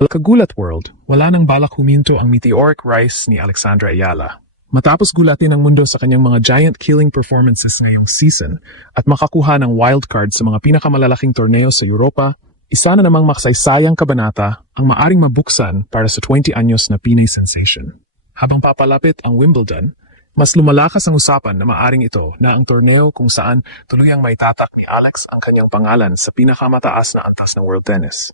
Kagulat World, wala nang balak huminto ang meteoric rise ni Alexandra Ayala. Matapos gulatin ang mundo sa kanyang mga giant killing performances ngayong season at makakuha ng wildcard sa mga pinakamalalaking torneo sa Europa, isa na namang makasaysayang kabanata ang maaring mabuksan para sa 20 anyos na Pinay sensation. Habang papalapit ang Wimbledon, mas lumalakas ang usapan na maaring ito na ang torneo kung saan tuluyang maitatak ni Alex ang kanyang pangalan sa pinakamataas na antas ng world tennis.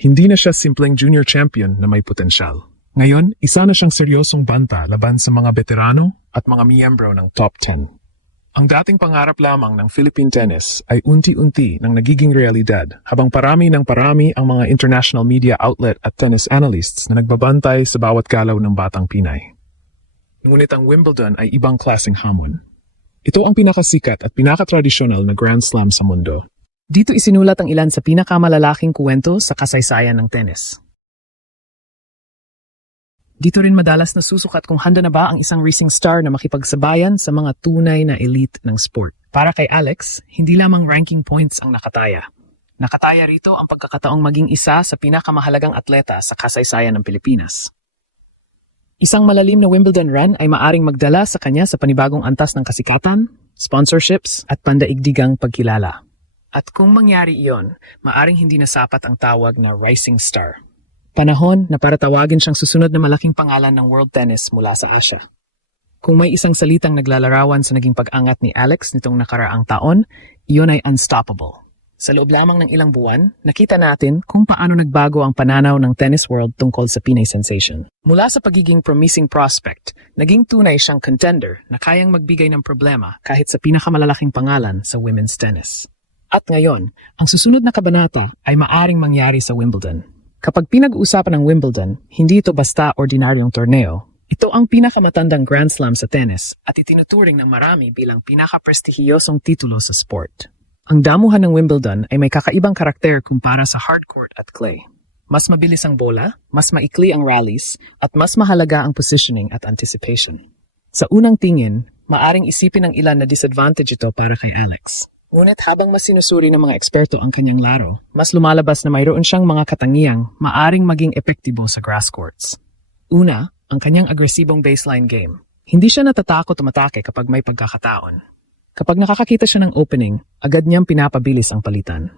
Hindi na siya simpleng junior champion na may potensyal. Ngayon, isa na siyang seryosong banta laban sa mga veterano at mga miyembro ng top 10. Ang dating pangarap lamang ng Philippine tennis ay unti-unti nang nagiging realidad habang parami ang mga international media outlet at tennis analysts na nagbabantay sa bawat galaw ng batang Pinay. Ngunit ang Wimbledon ay ibang klaseng hamon. Ito ang pinakasikat at pinakatradisyonal na Grand Slam sa mundo. Dito isinulat ang ilan sa pinakamalalaking kuwento sa kasaysayan ng tennis. Dito rin madalas nasusukat kung handa na ba ang isang racing star na makipagsabayan sa mga tunay na elite ng sport. Para kay Alex, hindi lamang ranking points ang nakataya. Nakataya rito ang pagkakataong maging isa sa pinakamahalagang atleta sa kasaysayan ng Pilipinas. Isang malalim na Wimbledon run ay maaring magdala sa kanya sa panibagong antas ng kasikatan, sponsorships at pandaigdigang pagkilala. At kung mangyari iyon, maaring hindi na sapat ang tawag na rising star. Panahon na para tawagin siyang susunod na malaking pangalan ng world tennis mula sa Asia. Kung may isang salitang naglalarawan sa naging pag-angat ni Alex nitong nakaraang taon, iyon ay unstoppable. Sa loob lamang ng ilang buwan, nakita natin kung paano nagbago ang pananaw ng tennis world tungkol sa Pinay sensation. Mula sa pagiging promising prospect, naging tunay siyang contender na kayang magbigay ng problema kahit sa pinakamalalaking pangalan sa women's tennis. At ngayon, ang susunod na kabanata ay maaring mangyari sa Wimbledon. Kapag pinag-uusapan ng Wimbledon, hindi ito basta ordinaryong torneo. Ito ang pinakamatandang Grand Slam sa tennis at itinuturing ng marami bilang pinaka-prestihiyosong titulo sa sport. Ang damuhan ng Wimbledon ay may kakaibang karakter kumpara sa hardcourt at clay. Mas mabilis ang bola, mas maikli ang rallies, at mas mahalaga ang positioning at anticipation. Sa unang tingin, maaring isipin ng ilan na disadvantage ito para kay Alex. Ngunit habang mas sinusuri ng mga eksperto ang kanyang laro, mas lumalabas na mayroon siyang mga katangiang maaring maging epektibo sa grass courts. Una, ang kanyang agresibong baseline game. Hindi siya natatakot umatake kapag may pagkakataon. Kapag nakakakita siya ng opening, agad niyang pinapabilis ang palitan.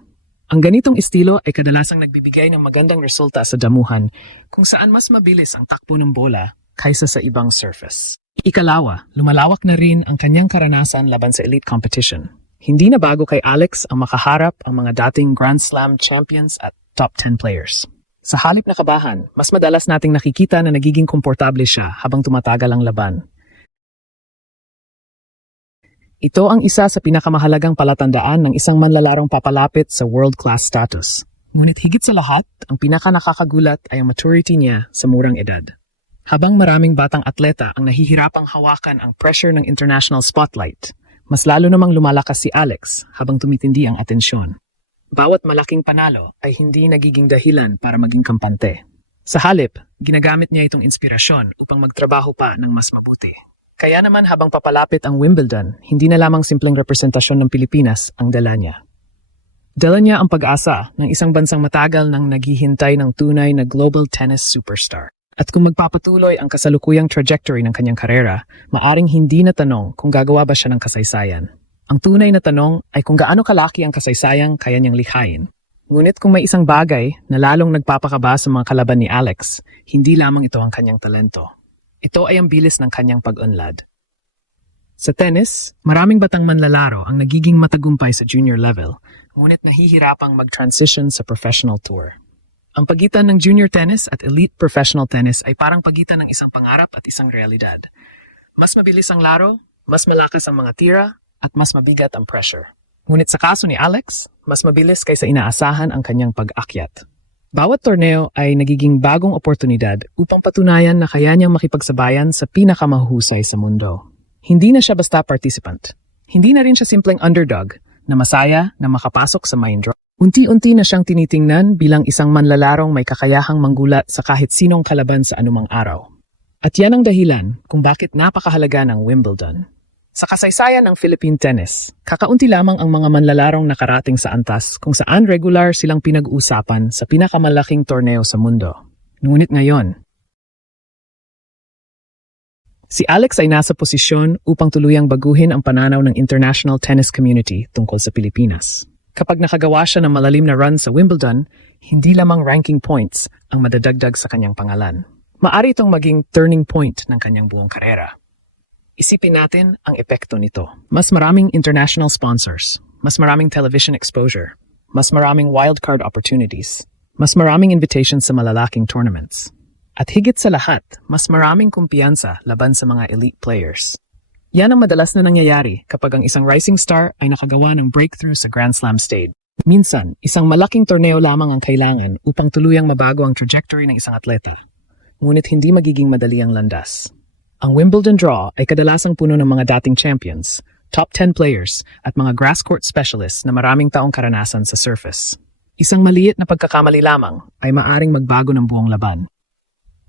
Ang ganitong estilo ay kadalasang nagbibigay ng magandang resulta sa damuhan kung saan mas mabilis ang takbo ng bola kaysa sa ibang surface. Ikalawa, lumalawak na rin ang kanyang karanasan laban sa elite competition. Hindi na bago kay Alex ang makaharap ang mga dating Grand Slam champions at top 10 players. Sa halip na kabahan, mas madalas nating nakikita na nagiging komportable siya habang tumatagal ang laban. Ito ang isa sa pinakamahalagang palatandaan ng isang manlalarong papalapit sa world-class status. Ngunit higit sa lahat, ang pinaka-nakakagulat ay ang maturity niya sa murang edad. Habang maraming batang atleta ang nahihirapang hawakan ang pressure ng international spotlight, mas lalo namang lumalakas si Alex habang tumitindi ang atensyon. Bawat malaking panalo ay hindi nagiging dahilan para maging kampante. Sa halip, ginagamit niya itong inspirasyon upang magtrabaho pa ng mas mabuti. Kaya naman habang papalapit ang Wimbledon, hindi na lamang simpleng representasyon ng Pilipinas ang dala niya. Dala niya ang pag-asa ng isang bansang matagal nang naghihintay ng tunay na global tennis superstar. At kung magpapatuloy ang kasalukuyang trajectory ng kanyang karera, maaring hindi na tanong kung gagawa ba siya ng kasaysayan. Ang tunay na tanong ay kung gaano kalaki ang kasaysayang kaya niyang likhain. Ngunit kung may isang bagay na lalong nagpapakaba sa mga kalaban ni Alex, hindi lamang ito ang kanyang talento. Ito ay ang bilis ng kanyang pag-unlad. Sa tennis, maraming batang manlalaro ang nagiging matagumpay sa junior level, ngunit nahihirapang mag-transition sa professional tour. Ang pagitan ng junior tennis at elite professional tennis ay parang pagitan ng isang pangarap at isang realidad. Mas mabilis ang laro, mas malakas ang mga tira, at mas mabigat ang pressure. Ngunit sa kaso ni Alex, mas mabilis kaysa inaasahan ang kanyang pag-akyat. Bawat torneo ay nagiging bagong oportunidad upang patunayan na kaya niyang makipagsabayan sa pinakamahusay sa mundo. Hindi na siya basta participant. Hindi na rin siya simpleng underdog na masaya na makapasok sa main draw. Unti-unti na siyang tinitingnan bilang isang manlalarong may kakayahang manggulat sa kahit sinong kalaban sa anumang araw. At yan ang dahilan kung bakit napakahalaga ng Wimbledon. Sa kasaysayan ng Philippine tennis, kakaunti lamang ang mga manlalarong nakarating sa antas kung saan regular silang pinag-usapan sa pinakamalaking torneo sa mundo. Ngunit ngayon, si Alex ay nasa posisyon upang tuluyang baguhin ang pananaw ng international tennis community tungkol sa Pilipinas. Kapag nakagawa siya ng malalim na run sa Wimbledon, hindi lamang ranking points ang madadagdag sa kanyang pangalan. Maari itong maging turning point ng kanyang buong karera. Isipin natin ang epekto nito. Mas maraming international sponsors, mas maraming television exposure, mas maraming wildcard opportunities, mas maraming invitations sa malalaking tournaments. At higit sa lahat, mas maraming kumpiyansa laban sa mga elite players. Yan ang madalas na nangyayari kapag ang isang rising star ay nakagawa ng breakthrough sa Grand Slam stage. Minsan, isang malaking torneo lamang ang kailangan upang tuluyang mabago ang trajectory ng isang atleta. Ngunit hindi magiging madali ang landas. Ang Wimbledon draw ay kadalasang puno ng mga dating champions, top 10 players, at mga grass court specialists na maraming taong karanasan sa surface. Isang maliit na pagkakamali lamang ay maaring magbago ng buong laban.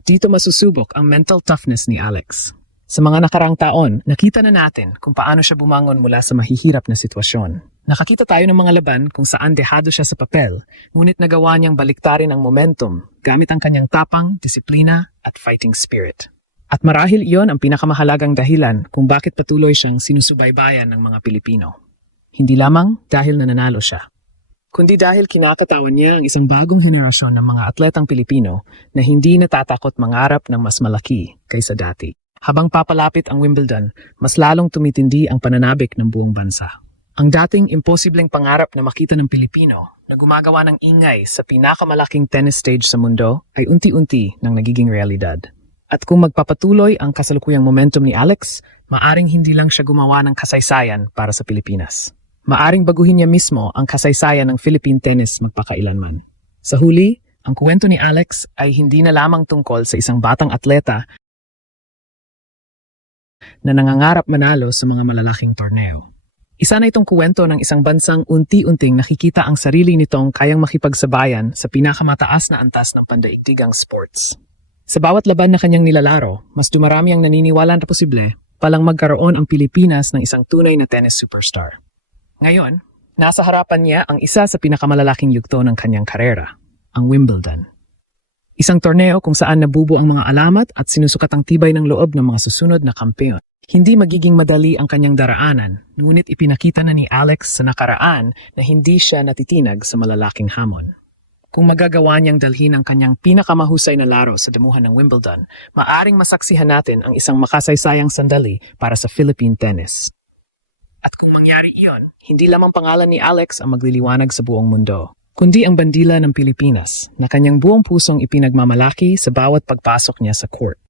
Dito masusubok ang mental toughness ni Alex. Sa mga nakarang taon, nakita na natin kung paano siya bumangon mula sa mahihirap na sitwasyon. Nakakita tayo ng mga laban kung saan dehado siya sa papel, ngunit nagawa niyang baliktarin ang momentum gamit ang kanyang tapang, disiplina, at fighting spirit. At marahil iyon ang pinakamahalagang dahilan kung bakit patuloy siyang sinusubaybayan ng mga Pilipino. Hindi lamang dahil nananalo siya, kundi dahil kinakatawan niya ang isang bagong henerasyon ng mga atletang Pilipino na hindi natatakot mangarap ng mas malaki kaysa dati. Habang papalapit ang Wimbledon, mas lalong tumitindi ang pananabik ng buong bansa. Ang dating imposibleng pangarap na makita ng Pilipino na gumagawa ng ingay sa pinakamalaking tennis stage sa mundo ay unti-unti nang nagiging realidad. At kung magpapatuloy ang kasalukuyang momentum ni Alex, maaring hindi lang siya gumawa ng kasaysayan para sa Pilipinas. Maaring baguhin niya mismo ang kasaysayan ng Philippine tennis magpakailanman. Sa huli, ang kwento ni Alex ay hindi na lamang tungkol sa isang batang atleta na nangangarap manalo sa mga malalaking torneo. Isa na itong kwento ng isang bansang unti-unting nakikita ang sarili nitong kayang makipagsabayan sa pinakamataas na antas ng pandaigdigang sports. Sa bawat laban na kanyang nilalaro, mas dumarami ang naniniwala na posible palang magkaroon ang Pilipinas ng isang tunay na tennis superstar. Ngayon, nasa harapan niya ang isa sa pinakamalalaking yugto ng kanyang karera, ang Wimbledon. Isang torneo kung saan nabubuo ang mga alamat at sinusukat ang tibay ng loob ng mga susunod na kampeon. Hindi magiging madali ang kanyang daraanan, ngunit ipinakita na ni Alex sa nakaraan na hindi siya natitinag sa malalaking hamon. Kung magagawa niyang dalhin ang kanyang pinakamahusay na laro sa damuhan ng Wimbledon, maaring masaksihan natin ang isang makasaysayang sandali para sa Philippine tennis. At kung mangyari iyon, hindi lamang pangalan ni Alex ang magliliwanag sa buong mundo, kundi ang bandila ng Pilipinas na kanyang buong pusong ipinagmamalaki sa bawat pagpasok niya sa court.